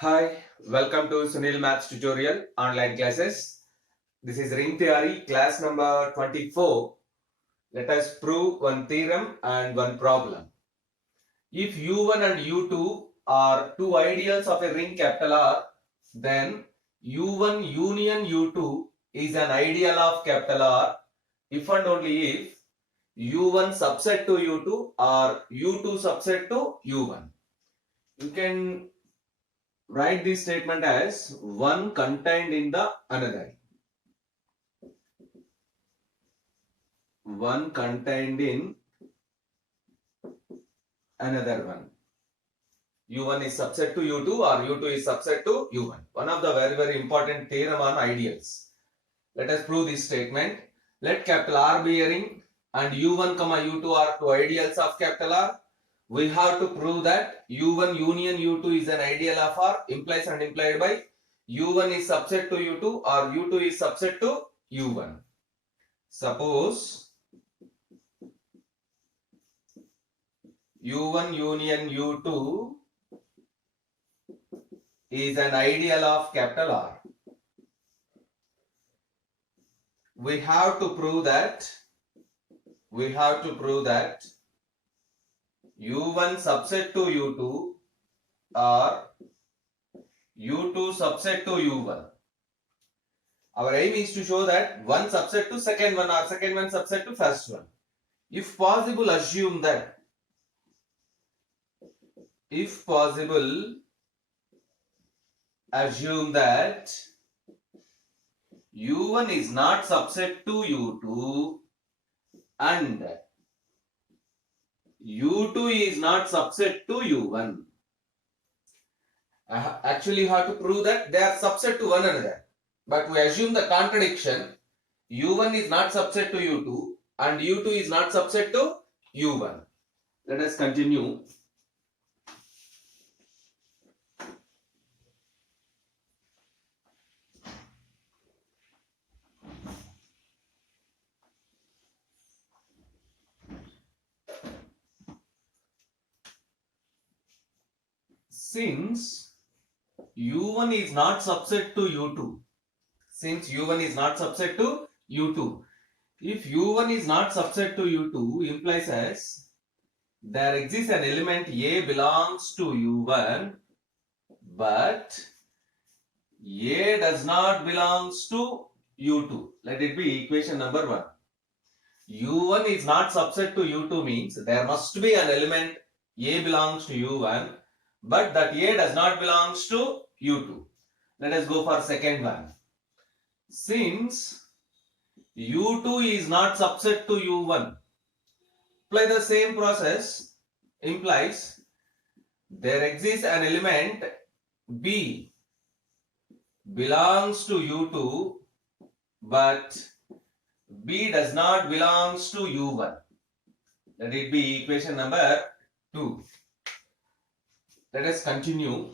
Hi, welcome to Sunil Maths tutorial online classes. This is ring theory class number 24. Let us prove one theorem and one problem. If U1 and U2 are two ideals of a ring capital R, then U1 union U2 is an ideal of capital R if and only if U1 subset to U2 or U2 subset to U1. You can write this statement as one contained in the another. One contained in another one. U1 is subset to U2 or U2 is subset to U1. One of the very important theorem on ideals. Let us prove this statement. Let capital R be a ring and U1 comma U2 are two ideals of capital R. We have to prove that U1 union U2 is an ideal of R, implies and implied by U1 is subset to U2 or U2 is subset to U1. Suppose U1 union U2 is an ideal of capital R. We have to prove that U1 subset to U2 or U2 subset to U1. Our aim is to show that one subset to second one or second one subset to first one. If possible, assume that U1 is not subset to U2 and U2 is not subset to U1. Actually, you have to prove that they are subset to one another. But we assume the contradiction. U1 is not subset to U2 and U2 is not subset to U1. Let us continue. Since U1 is not subset to U2, if U1 is not subset to U2 implies as there exists an element A belongs to U1 but A does not belongs to U2. Let it be equation number 1. U1 is not subset to U2 means there must be an element A belongs to U1 but that A does not belongs to U2. Let us go for second one. Since U2 is not subset to U1, apply the same process, implies there exists an element B belongs to U2 but B does not belongs to U1. Let it be equation number 2. Let us continue.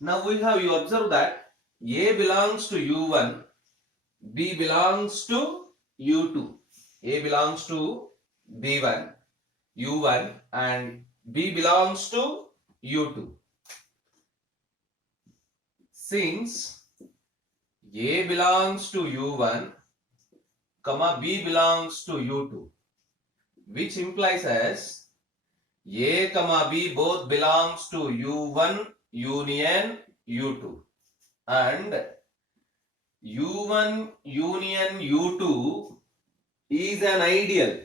Now you observe that A belongs to U1, B belongs to U2. A belongs to B1, U1 and B belongs to U2. Since A belongs to U1, comma B belongs to U2, which implies as A comma B both belongs to U1 union U2 and U1 union U2 is an ideal.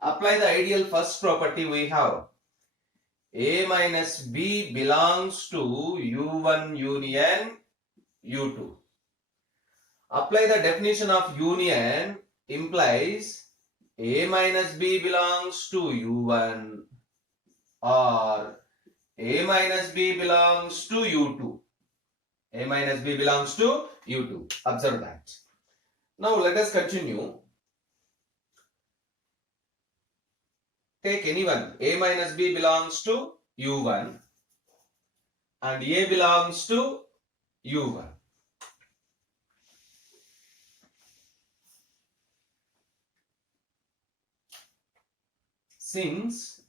Apply the ideal first property we have. A minus B belongs to U1 union U2. Apply the definition of union implies A minus B belongs to U1 or A minus B belongs to U2. A minus B belongs to U2. Observe that. Now let us continue. Take anyone. A minus B belongs to U1 and A belongs to U1. Since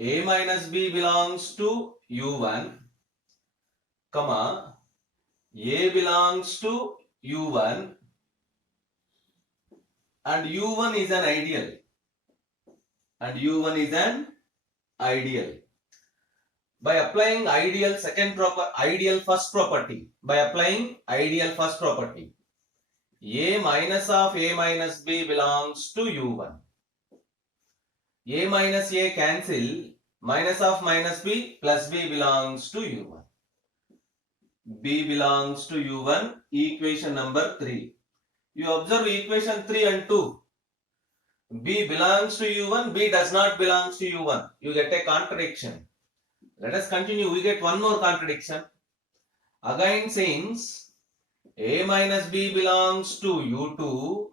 A minus B belongs to U1, comma, A belongs to U1 and U1 is an ideal. And U1 is an ideal. By applying ideal first property, A minus of A minus B belongs to U1. A minus A cancel, minus of minus B plus B belongs to U1. B belongs to U1, equation number 3. You observe equation 3 and 2. B belongs to U1, B does not belong to U1. You get a contradiction. Let us continue. We get one more contradiction. Again, since A minus B belongs to U2,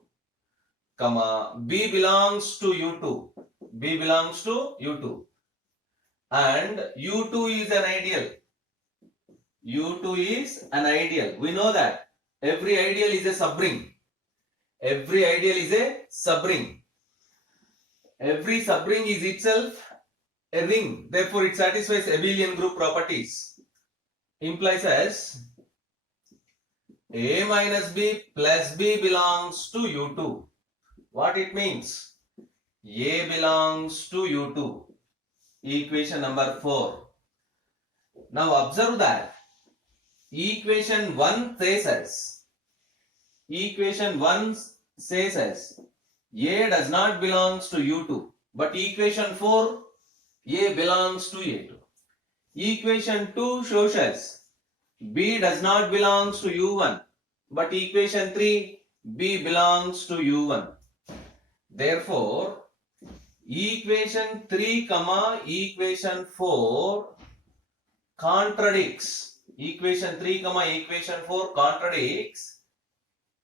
comma, B belongs to U2. B belongs to U2. And U2 is an ideal. U2 is an ideal. We know that every ideal is a subring. Every ideal is a subring. Every subring is itself a ring. Therefore, it satisfies abelian group properties. Implies as A minus B plus B belongs to U2. What it means? A belongs to U2. Equation number 4. Now observe that equation 1 says as A does not belongs to U2, but equation 4 A belongs to A2. Equation 2 shows us B does not belongs to U1, but equation 3 B belongs to U1. Therefore, equation 3 comma equation 4 contradicts. Equation 3 comma equation 4 contradicts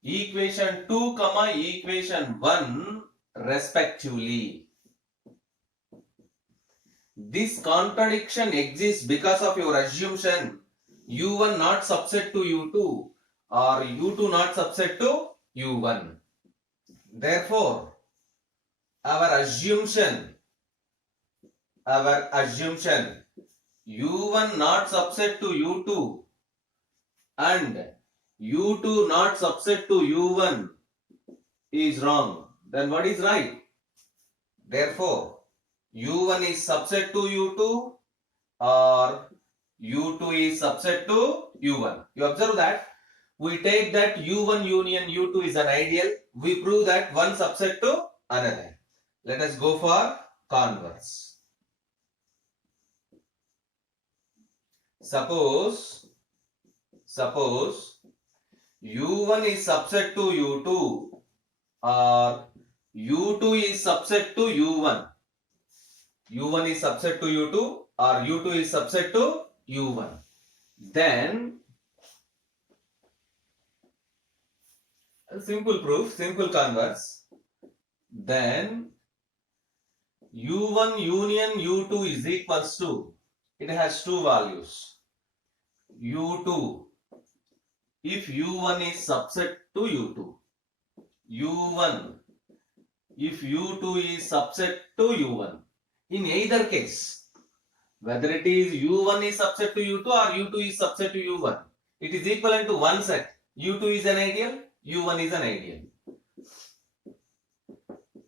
equation 2 comma equation 1 respectively. This contradiction exists because of your assumption U1 not subset to U2 or U2 not subset to U1. Therefore, our assumption U1 not subset to U2 and U2 not subset to U1 is wrong. Then what is right? Therefore, U1 is subset to U2 or U2 is subset to U1. You observe that we take that U1 union U2 is an ideal. We prove that one subset to another. Let us go for converse. Suppose U1 is subset to U2 or U2 is subset to U1. U1 is subset to U2 or U2 is subset to U1. Then simple proof, simple converse. Then U1 union U2 is equals to, it has two values. U2, if U1 is subset to U2. U1, if U2 is subset to U1. In either case, whether it is U1 is subset to U2 or U2 is subset to U1, it is equivalent to one set. U2 is an ideal, U1 is an ideal.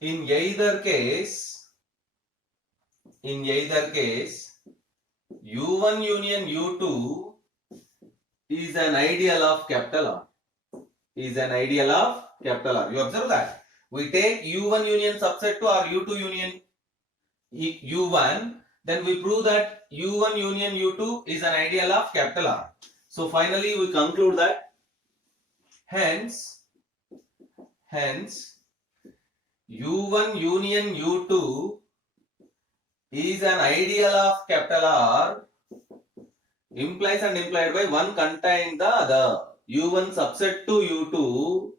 In either case, U1 union U2 is an ideal of capital R. Is an ideal of capital R. You observe that. We take U1 union subset to or U2 union U1, then we prove that U1 union U2 is an ideal of capital R. So finally we conclude that hence U1 union U2 is an ideal of capital R implies and implied by one contain the other. U1 subset to U2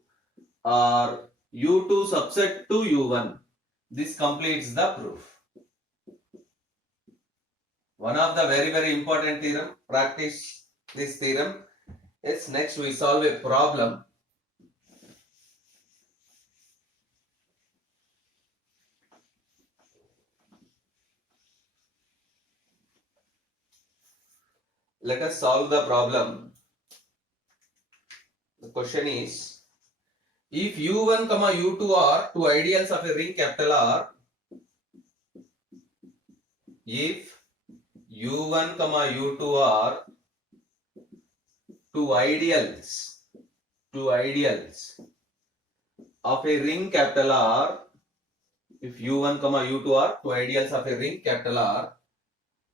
or U2 subset to U1. This completes the proof. One of the very, very important theorem. Practice this theorem. Yes, next we solve a problem. let us solve the problem. The question is, if u1 comma u2 are two ideals of a ring capital R, if u1 comma u2 are two ideals of a ring capital R, if u1 comma u2 are two ideals of a ring capital R,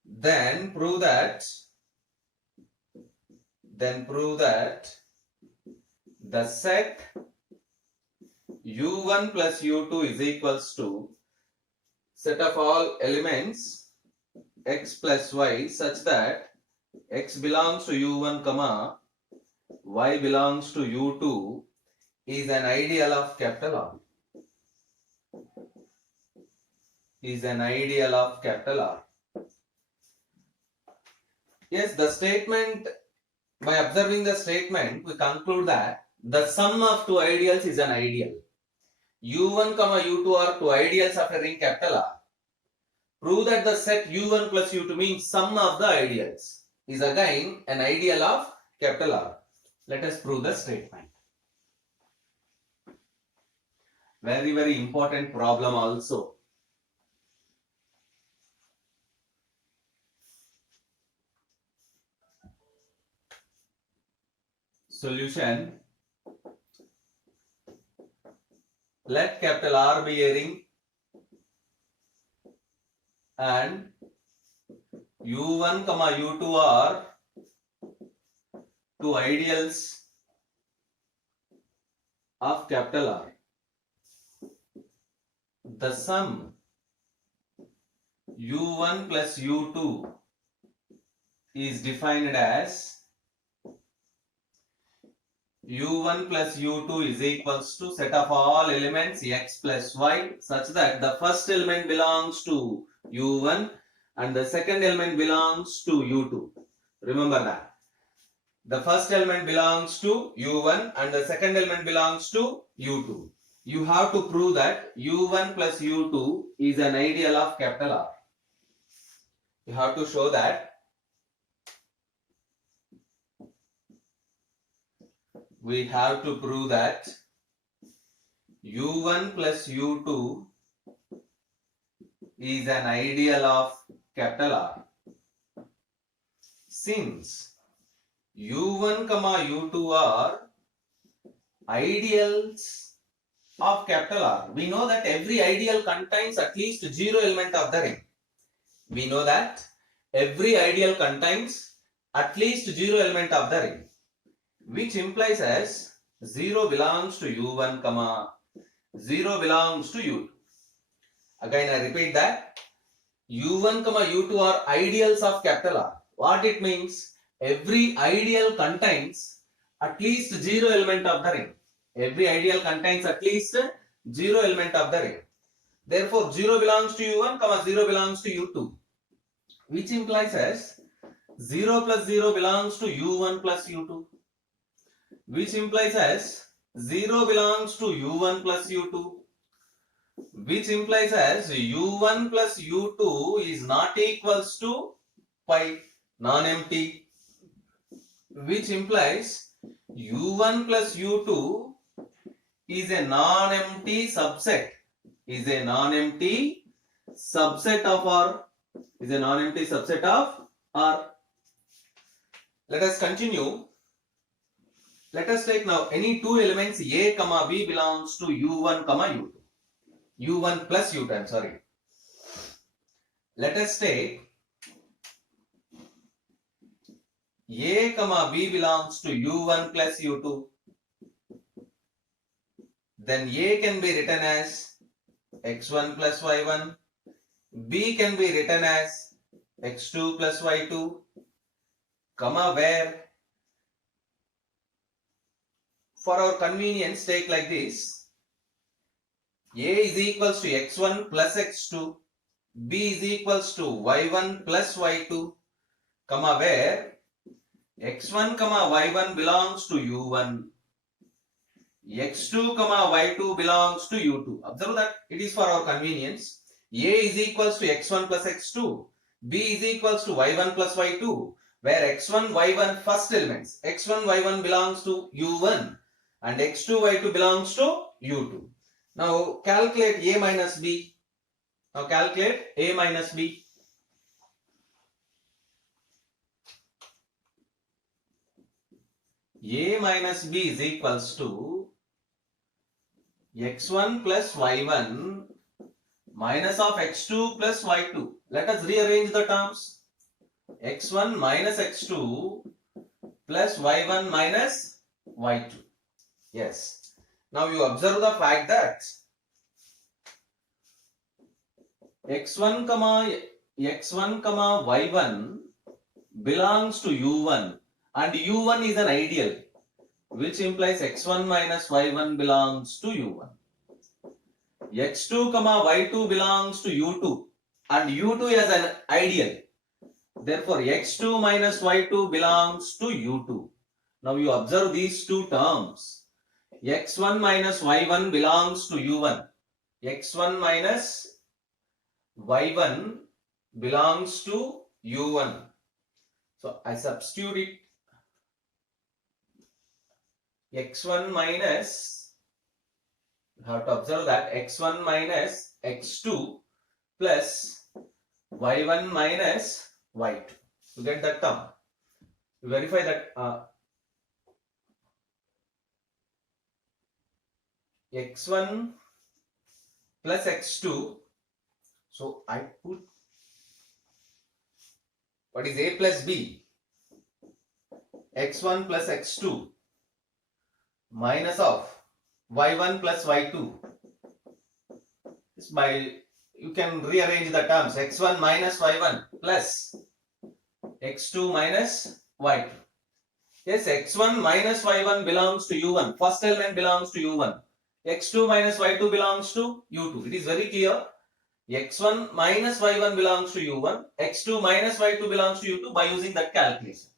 then prove that the set u1 plus u2 is equals to set of all elements x plus y such that x belongs to u1 comma y belongs to u2 is an ideal of capital R. Is an ideal of capital R. Yes, the statement, by observing the statement, we conclude that the sum of two ideals is an ideal. u1 comma u2 are two ideals of a ring capital R. Prove that the set u1 plus u2 means sum of the ideals is again an ideal of capital R. Let us prove the statement. Very, very important problem also. Solution. Let capital R be a ring and u1 comma u2 are two ideals of capital R. The sum u1 plus u2 is defined as u1 plus u2 is equals to set of all elements x plus y such that the first element belongs to u1 and the second element belongs to u2. Remember that. The first element belongs to u1 and the second element belongs to u2. You have to prove that u1 plus u2 is an ideal of capital R. You have to show that we have to prove that u1 plus u2 is an ideal of capital R. Since u1 comma u2 are ideals of capital R, we know that every ideal contains at least 0 element of the ring. We know that every ideal contains at least 0 element of the ring, which implies as 0 belongs to u1 comma 0 belongs to u2. Again I repeat that u1 comma u2 are ideals of capital R. What it means? Every ideal contains at least 0 element of the ring. Every ideal contains at least 0 element of the ring. Therefore 0 belongs to u1 comma 0 belongs to u2, which implies as 0 plus 0 belongs to u1 plus u2, which implies as 0 belongs to u1 plus u2, which implies as u1 plus u2 is not equals to pi, non-empty, which implies u1 plus u2 is a non-empty subset, is a non-empty subset of R, is a non-empty subset of R. Let us continue. Let us take now any two elements a comma b belongs to u1 comma u2, u1 plus u2, I'm sorry. Let us take a comma b belongs to u1 plus u2. Then a can be written as x1 plus y1, b can be written as x2 plus y2, comma where for our convenience take like this: a is equals to x1 plus x2, b is equals to y1 plus y2, comma where x1 comma y1 belongs to u1, x2 comma y2 belongs to u2. Observe that it is for our convenience. A is equals to x1 plus x2, b is equals to y1 plus y2, where x1, y1 first elements, x1, y1 belongs to u1 and x2, y2 belongs to u2. Now calculate a minus b. Now calculate a minus b. A minus b is equals to x1 plus y1 minus of x2 plus y2. Let us rearrange the terms. x1 minus x2 plus y1 minus y2. Yes. Now you observe the fact that x1 comma y1 belongs to u1 and u1 is an ideal, which implies x1 minus y1 belongs to u1. x2 comma y2 belongs to u2 and u2 is an ideal. Therefore, x2 minus y2 belongs to u2. Now you observe these two terms. x1 minus y1 belongs to u1. x1 minus y1 belongs to u1. So I substitute it. x1 minus, you have to observe that x1 minus x2 plus y1 minus y2. You get that term. You verify that x1 plus x2. So I put what is a plus b, x1 plus x2 minus of y1 plus y2. This by you can rearrange the terms, x1 minus y1 plus x2 minus y2. Yes, x1 minus y1 belongs to u1. First element belongs to u1. x2 minus y2 belongs to u2. It is very clear. x1 minus y1 belongs to u1. x2 minus y2 belongs to u2 by using that calculation.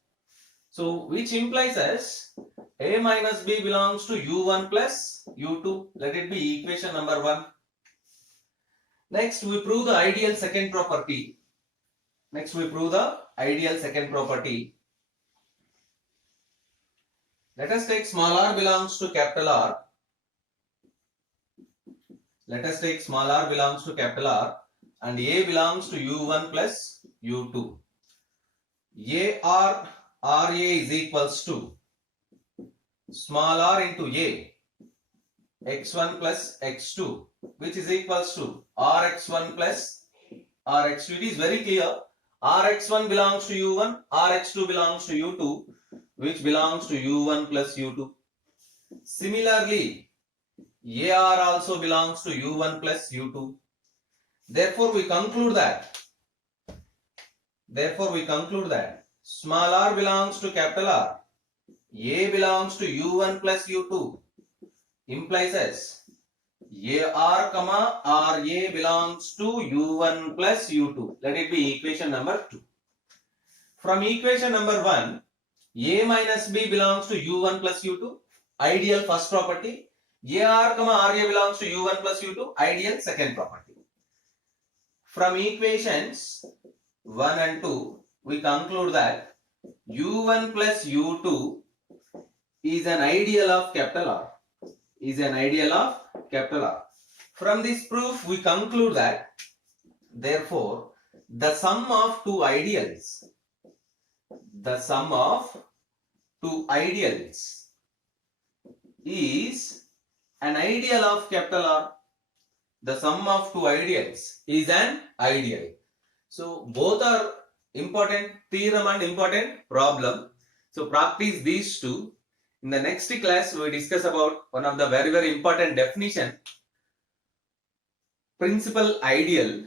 So, which implies as a minus b belongs to u1 plus u2. Let it be equation number 1. Next, we prove the ideal second property. Let us take small r belongs to capital R. And a belongs to u1 plus u2. RA is equals to small r into a, x1 plus x2, which is equals to rx1 plus rx2. It is very clear. Rx1 belongs to u1, rx2 belongs to u2, which belongs to u1 plus u2. Similarly, AR also belongs to u1 plus u2. Therefore, we conclude that small r belongs to capital R, A belongs to u1 plus u2, implies as AR comma RA belongs to u1 plus u2. Let it be equation number 2. From equation number 1, A minus B belongs to u1 plus u2, ideal first property. AR comma RA belongs to u1 plus u2, ideal second property. From equations 1 and 2, we conclude that u1 plus u2 is an ideal of capital R. From this proof, we conclude that, therefore, the sum of two ideals is an ideal of capital R. The sum of two ideals is an ideal. So both are important theorem and important problem. So practice these two. In the next class, we discuss about one of the very important definition, principal ideal.